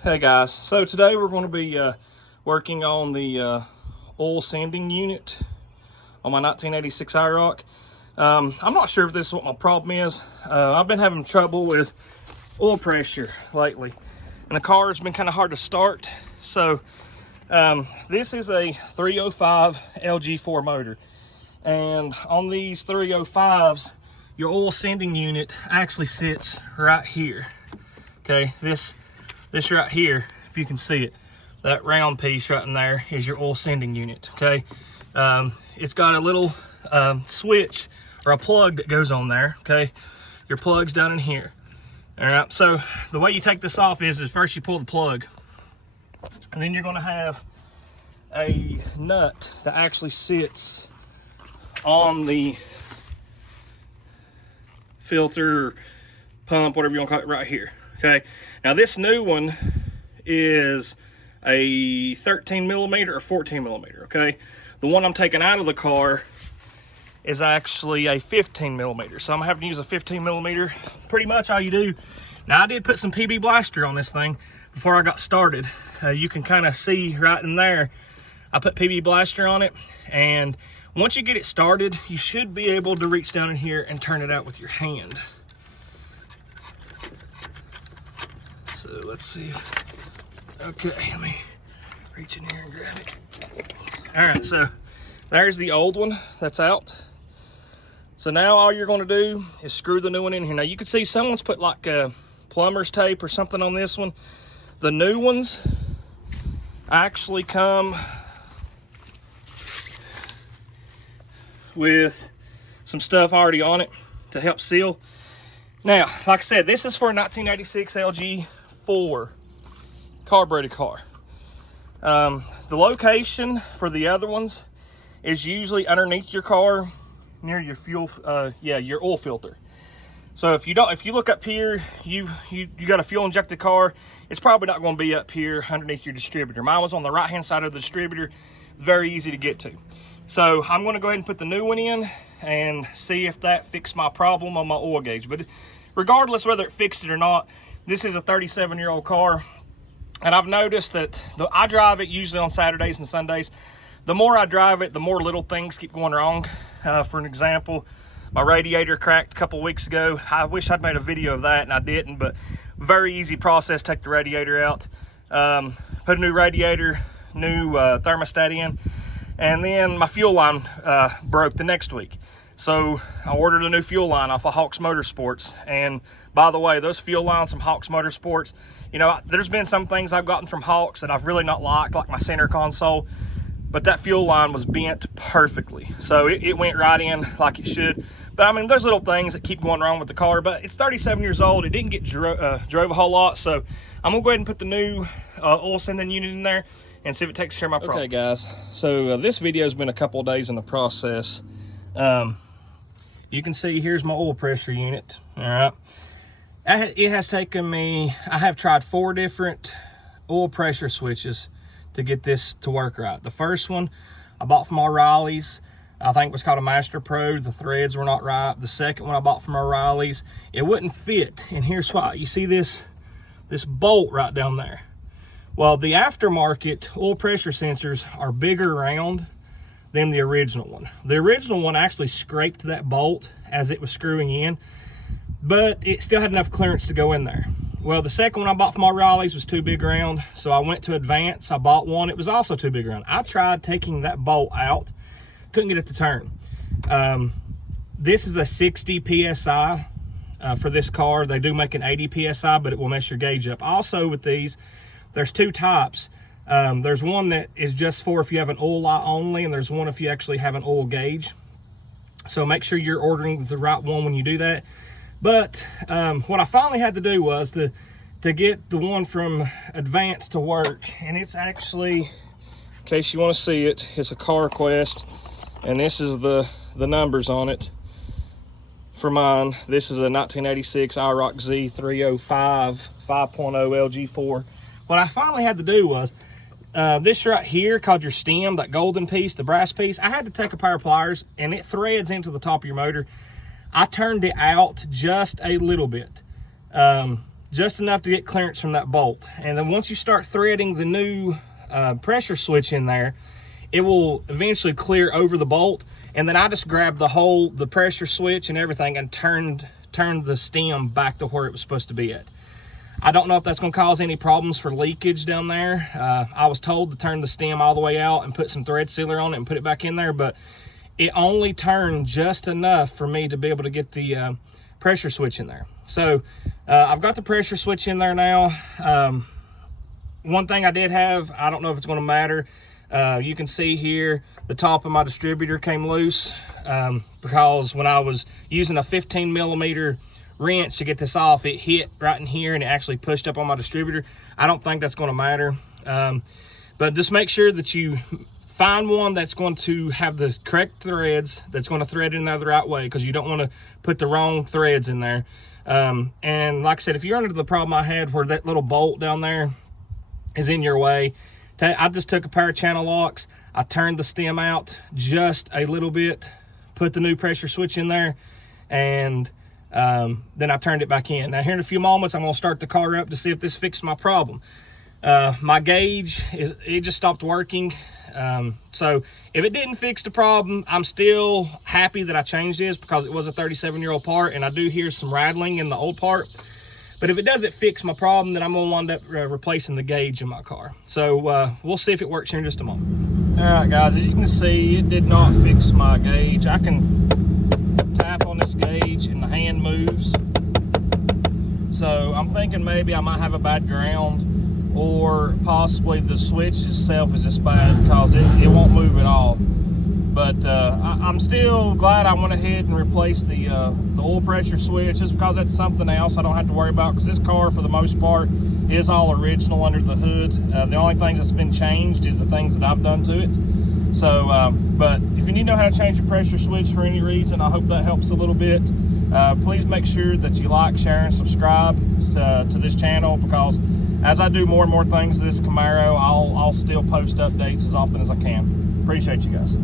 Hey guys, so today we're going to be working on the oil sanding unit on my 1986 Iroc. I'm not sure if this is what my problem is. I've been having trouble with oil pressure lately, and the car has been kind of hard to start. So this is a 305 LG4 motor, and on these 305s, your oil sanding unit actually sits right here. Okay, this right here, if you can see it, that round piece right in there is your oil sending unit. Okay, it's got a little switch or a plug that goes on there. Okay, your plug's down in here. All right, so the way you take this off is first you pull the plug, and then you're going to have a nut that actually sits on the filter, pump, whatever you want to call it, right here. Okay, now this new one is a 13 millimeter or 14 millimeter. Okay, the one I'm taking out of the car is actually a 15 millimeter, so I'm having to use a 15 millimeter. Pretty much all you do. Now, I did put some PB Blaster on this thing before I got started. You can kind of see right in there, I put PB Blaster on it, and once you get it started, you should be able to reach down in here and turn it out with your hand. So let's see. Okay, let me reach in here and grab it. All right, so there's the old one that's out. So now all you're going to do is screw the new one in here. Now you can see someone's put like plumber's tape or something on this one. The new ones actually come with some stuff already on it to help seal. Now, like I said, this is for a 1986 LG4 carbureted car. The location for the other ones is usually underneath your car near your fuel, your oil filter. So if you look up here, you got a fuel injected car, it's probably not going to be up here underneath your distributor. Mine was on the right hand side of the distributor, very easy to get to. So I'm going to go ahead and put the new one in and see if that fixed my problem on my oil gauge. But regardless whether it fixed it or not, this is a 37-year-old car, and I've noticed that I drive it usually on Saturdays and Sundays. The more I drive it, the more little things keep going wrong. For an example, my radiator cracked a couple weeks ago. I wish I'd made a video of that, and I didn't, but very easy process. Take the radiator out, put a new radiator, new thermostat in, and then my fuel line broke the next week. So I ordered a new fuel line off of Hawks Motorsports. And by the way, those fuel lines from Hawks Motorsports, you know, there's been some things I've gotten from Hawks that I've really not liked, like my center console, but that fuel line was bent perfectly. So it went right in like it should. But I mean, there's little things that keep going wrong with the car, but it's 37 years old. It didn't get drove a whole lot. So I'm gonna go ahead and put the new oil sending unit in there and see if it takes care of my problem. Okay guys, so this video has been a couple of days in the process. You can see here's my oil pressure unit. All right, it has taken me, I have tried 4 different oil pressure switches to get this to work right. The first one I bought from O'Reilly's, I think it was called a Master Pro. The threads were not right. The second one I bought from O'Reilly's, it wouldn't fit. And here's why. You see this bolt right down there. Well, the aftermarket oil pressure sensors are bigger round than the original one. The original one actually scraped that bolt as it was screwing in, but it still had enough clearance to go in there. Well, the second one I bought from O'Reilly's was too big round, so I went to Advance. I bought one. It was also too big round. I tried taking that bolt out, couldn't get it to turn. This is a 60 PSI for this car. They do make an 80 PSI, but it will mess your gauge up. Also with these, there's 2 types. There's one that is just for if you have an oil light only, and there's one if you actually have an oil gauge. So make sure you're ordering the right one when you do that. But what I finally had to do was to get the one from Advance to work, and it's actually, in case you want to see it, it's a CarQuest, and this is the numbers on it for mine. This is a 1986 Iroc Z305 5.0 LG4. What I finally had to do was this right here called your stem, that golden piece, the brass piece. I had to take a pair of pliers, and it threads into the top of your motor. I turned it out just a little bit. just enough to get clearance from that bolt. And then once you start threading the new pressure switch in there, it will eventually clear over the bolt. And then I just grabbed the pressure switch and everything and turned the stem back to where it was supposed to be at. I don't know if that's going to cause any problems for leakage down there. I was told to turn the stem all the way out and put some thread sealer on it and put it back in there, but it only turned just enough for me to be able to get the pressure switch in there. So I've got the pressure switch in there now. One thing I did have, I don't know if it's going to matter. You can see here the top of my distributor came loose because when I was using a 15 millimeter wrench to get this off, it hit right in here and it actually pushed up on my distributor. I don't think that's going to matter, but just make sure that you find one that's going to have the correct threads, that's going to thread in there the right way, because you don't want to put the wrong threads in there. And like I said, if you're under the problem I had where that little bolt down there is in your way, I just took a pair of channel locks, I turned the stem out just a little bit, put the new pressure switch in there, and then I turned it back in. Now here in a few moments, I'm going to start the car up to see if this fixed my problem. My gauge, it just stopped working. So if it didn't fix the problem, I'm still happy that I changed this, because it was a 37-year-old part and I do hear some rattling in the old part. But if it doesn't fix my problem, then I'm going to wind up replacing the gauge in my car. So we'll see if it works here in just a moment. All right, guys, as you can see, it did not fix my gauge. I can tap on this gauge and the hand moves. So I'm thinking maybe I might have a bad ground, or possibly the switch itself is just bad because it won't move at all. But I'm still glad I went ahead and replaced the oil pressure switch, just because that's something else I don't have to worry about, because this car for the most part is all original under the hood. The only things that's been changed is the things that I've done to it. So, but if you need to know how to change your pressure switch for any reason, I hope that helps a little bit. Please make sure that you like, share, and subscribe to this channel, because as I do more and more things to this Camaro, I'll still post updates as often as I can. Appreciate you guys.